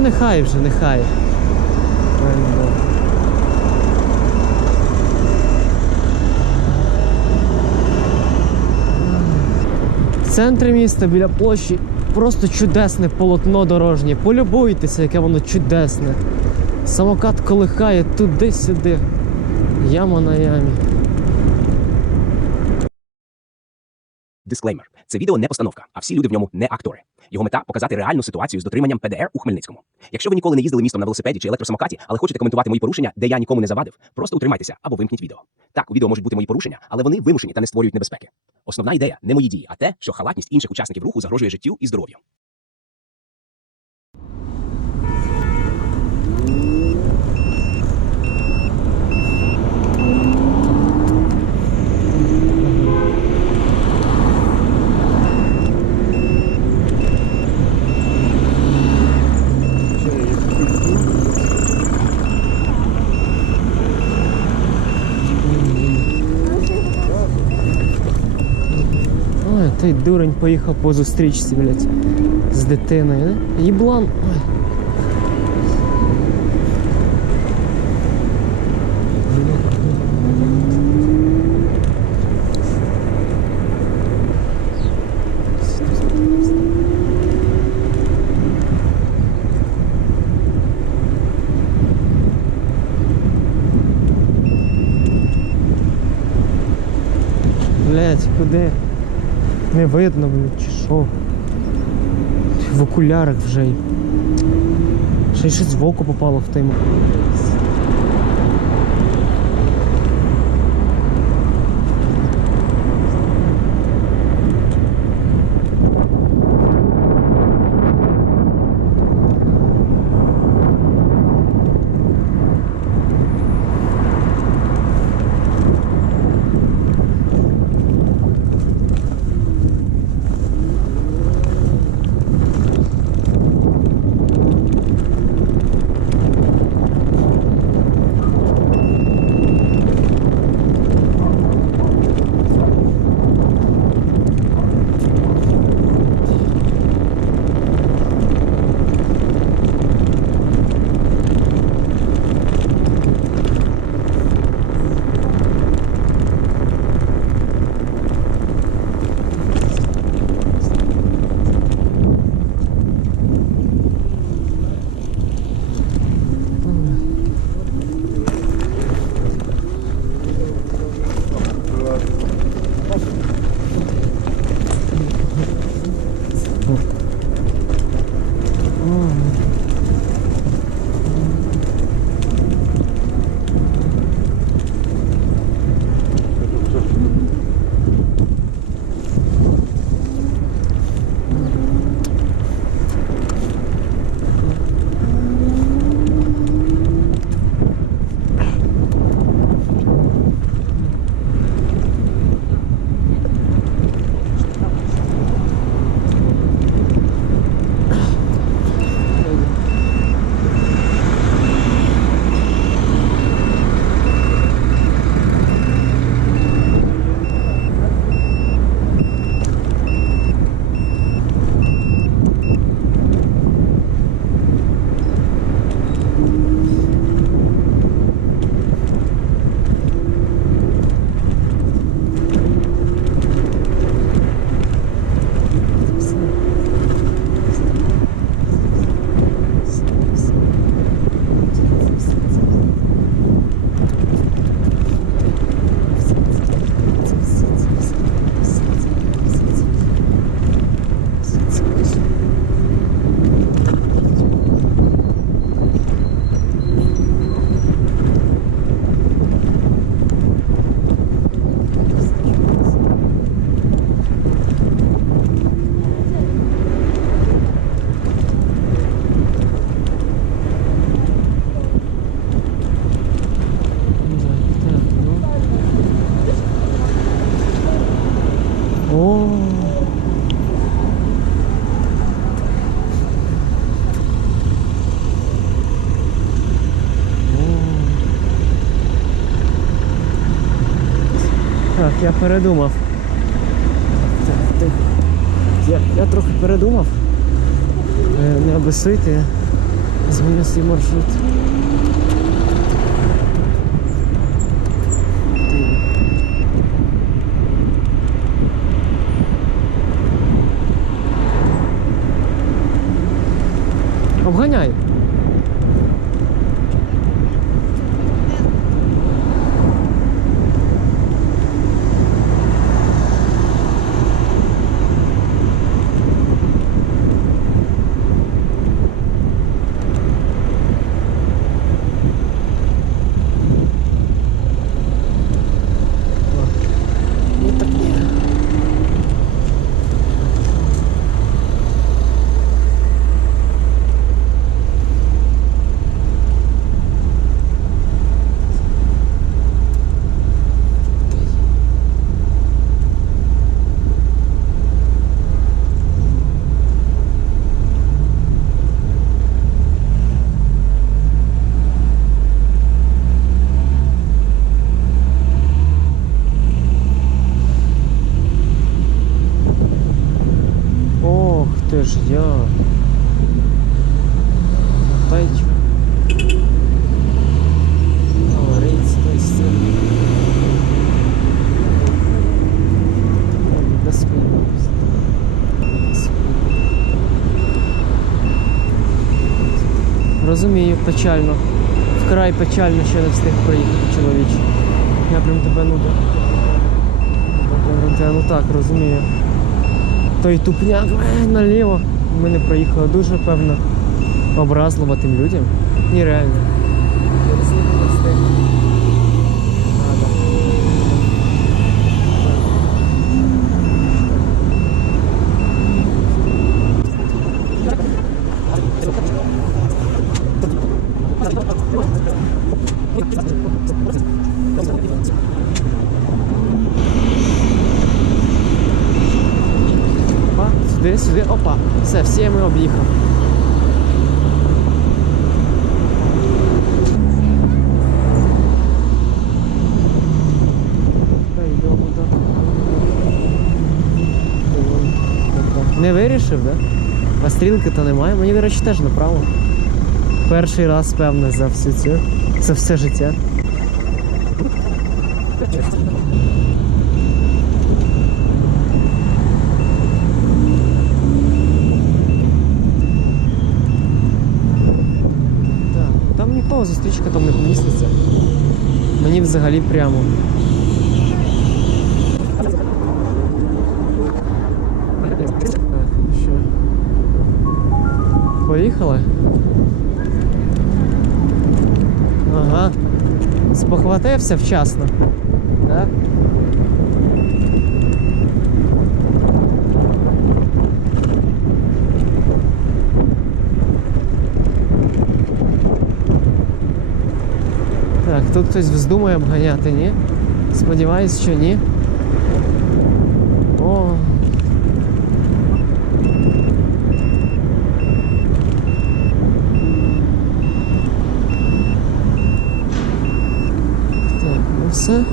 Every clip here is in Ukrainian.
Нехай вже, нехай. В центрі міста біля площі просто чудесне полотно дорожнє. Полюбуйтеся, яке воно чудесне. Самокат колихає туди-сюди. Яма на ямі. Дисклеймер: це відео не постановка, а всі люди в ньому не актори. Його мета показати реальну ситуацію з дотриманням ПДР у Хмельницькому. Якщо ви ніколи не їздили містом на велосипеді чи електросамокаті, але хочете коментувати мої порушення, де я нікому не завадив, просто утримайтеся або вимкніть відео. Так, у відео можуть бути мої порушення, але вони вимушені та не створюють небезпеки. Основна ідея не мої дії, а те, що халатність інших учасників руху загрожує життю і здоров'ю. Ой, той дурень поїхав по зустрічці, блядь, з дитиною. Їблан. Блять, куди? Не видно, блядь, чи що? В окулярах вже. Ще й щось з оку попало в той. Я передумав. Я, я трохи передумав. Е, Не обесуйте. Зміню свій маршрут. Обганяй. Ні, так ні. Ох ти ж я. Тайчка. Говорить, стой, стой. До спини. До спини. Розумію, печально. Вкрай печально, ще не встиг проїхати, чоловіч. Я прям тебе нуду. Я Ну так, розумію той тупняк е, наліво. Ми не проїхали дуже певно образливо тим людям. Опа, сюди, сюди, опа. Все, всі ми об'їхав. Не вирішив, да? А стрілки то немає. Мені, до речі, теж направо. Перший раз, певно, за всю цю. За все життя. Так, там нікого там не поміститься. Мені взагалі прямо. Що? Поїхали? Ага. Спохватився вчасно. Так? Тут хтось вздумає обганяти, ні? Сподіваюсь, що ні. О. Так, ну все.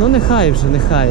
Ну нехай вже, нехай.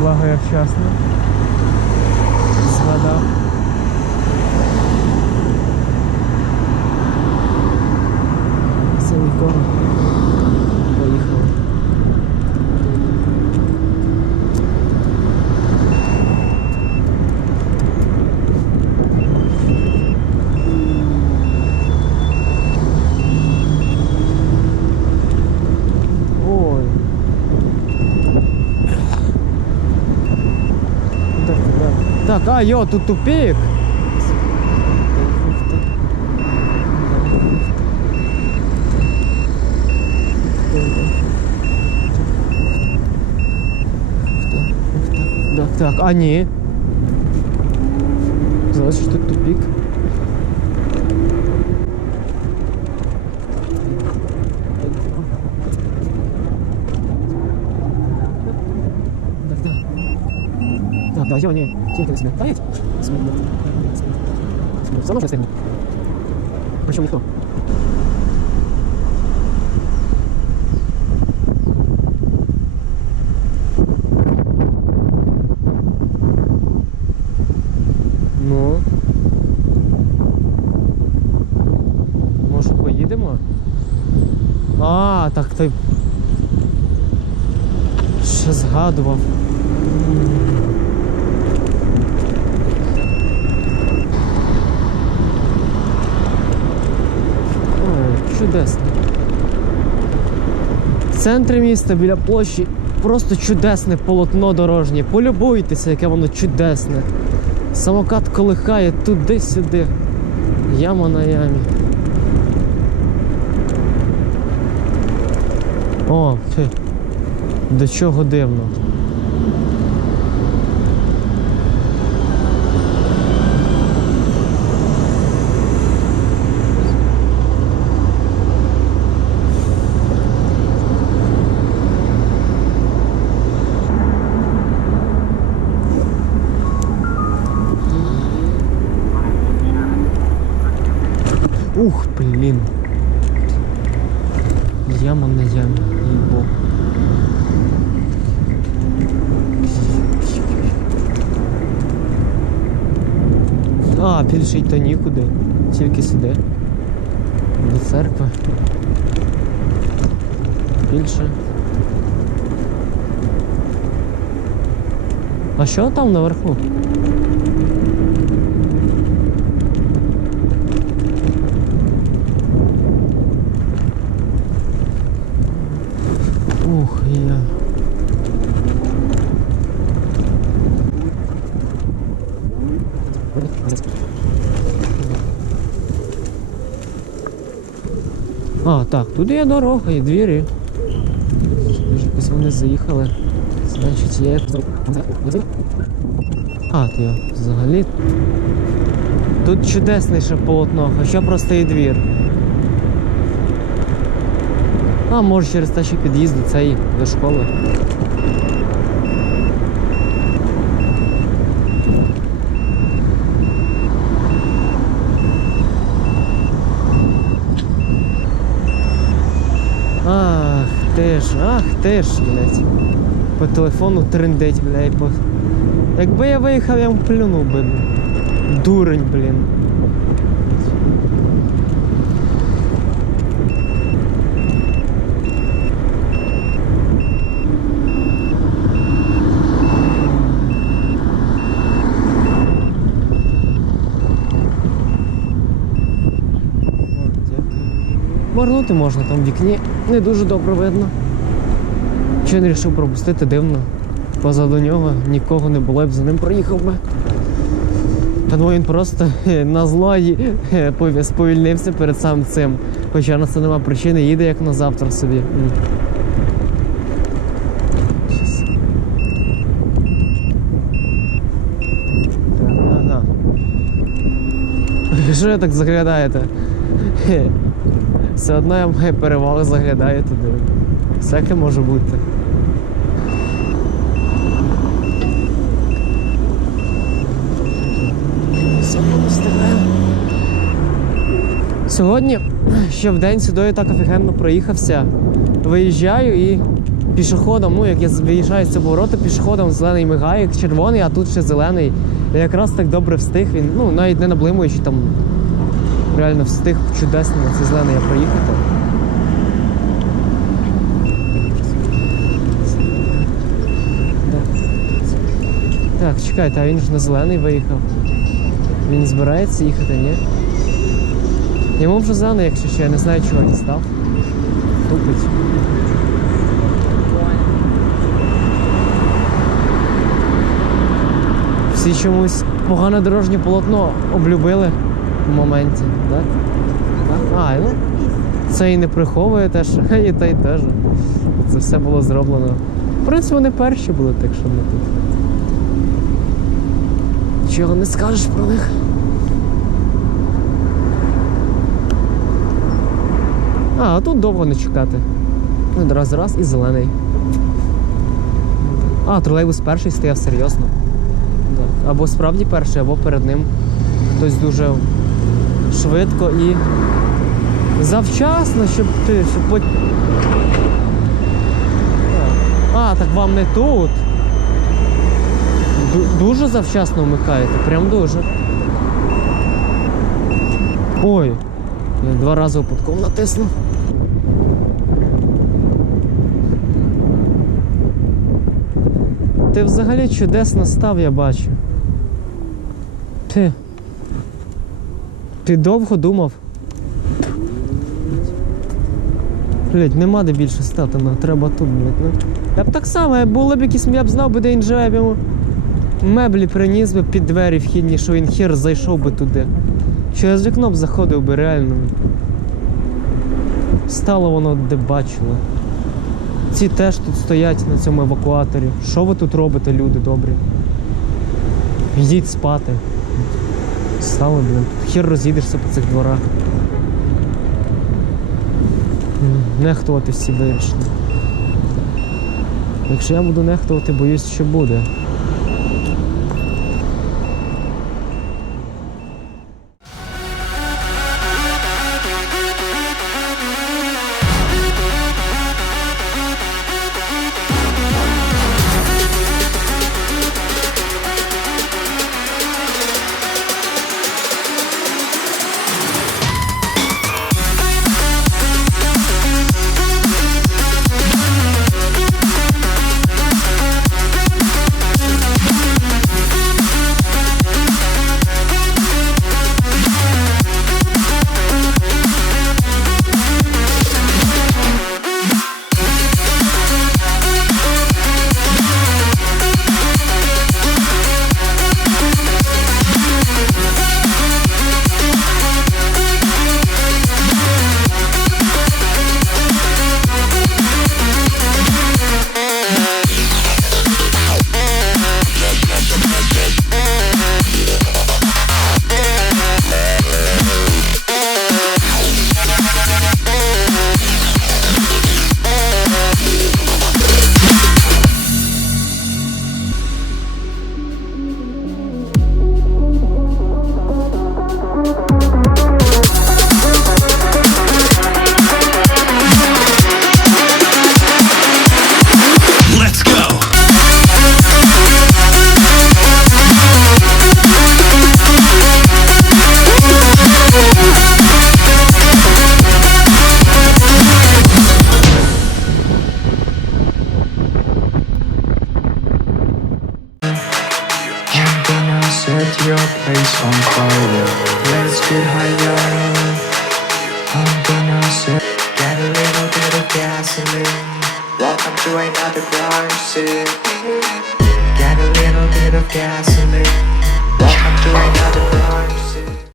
Благо я вчасно. Згадав. Так, а, йо, тут тупик. Так, так, а не. Знаешь, что тут тупик? Так, да, я не. Тихо себе. А едь? Смирно. Смирно. Все равно же. Причем никто. Ну. Може поїдемо? А, так ти. Ще згадував. Ой. В центрі міста біля площі просто чудесне полотно дорожнє. Полюбуйтеся, яке воно чудесне. Самокат колихає туди-сюди. Яма на ямі. О, ти. До чого дивно. Ух, блін. Яма на ямі, їбо. А, більше то нікуди. Тільки сюди. До церкви. Більше. А що там наверху? Ух. А, так, тут є дорога і. Може, якось вони заїхали. Значить, є. А, я взагалі. Тут чудесніше полотно, хоча просто і двір. А, може через те, що під'їзд до цієї до школи. Ах ти ж, ах ти ж, блядь. По телефону триндить, блядь. По... Якби я виїхав, я йому плюнув би. Дурень, блін. О, дякую. Моргнути можна там в вікні, не дуже добре видно. Що я не вирішив пропустити, дивно. Позаду нього нікого не було, я б за ним проїхав би. Та ну він просто е, на зло е, пові- сповільнився перед самим цим. Хоча на це нема причини, їде як на завтра собі. Ага. Що ви так заглядаєте? Все одно я маю перевагу заглядаю туди. Всяке може бути. Сьогодні ще в день сюди так офігенно проїхався. Виїжджаю і пішоходом, ну як я виїжджаю з цього ворота, пішоходом зелений мигає, червоний, а тут ще зелений. Я якраз так добре встиг. Він, ну навіть не наблимуючи там. Реально встиг чудесно на це зелений я проїхати. Так, чекайте, а він ж на зелений виїхав. Він збирається їхати, ні? Йому вже зелений, якщо ще я не знаю, чого він став. Тупить. Всі чомусь погане дорожнє полотно облюбили моменті, так? Так? А, ну це і не приховує теж, і та й теж. Це все було зроблено. В принципі, вони перші були, так що ми тут. нічого не скажеш про них. А, а тут довго не чекати. Ну, раз, раз і зелений. А, тролейбус перший стояв серйозно. Або справді перший, або перед ним хтось дуже швидко і завчасно, щоб ти, щоб пот... А, так вам не тут. Дуже завчасно вмикаєте, прям дуже. Ой, я два рази випадково натиснув. Ти взагалі чудесно став, я бачу. Ти. Ти довго думав? Блять, нема де більше стати, ну, треба тут, блять. Ну. Я б так само, як було б якийсь, я б знав би, де я б йому меблі приніс би під двері вхідні, що він хер зайшов би туди. Через вікно б заходив би реально. Стало воно де бачило. Ці теж тут стоять на цьому евакуаторі. Що ви тут робите, люди добрі? Йдіть спати. Стало, блін. Хер роз'їдешся по цих дворах. Нехтувати всі вирішили. Якщо я буду нехтувати, боюсь, що буде.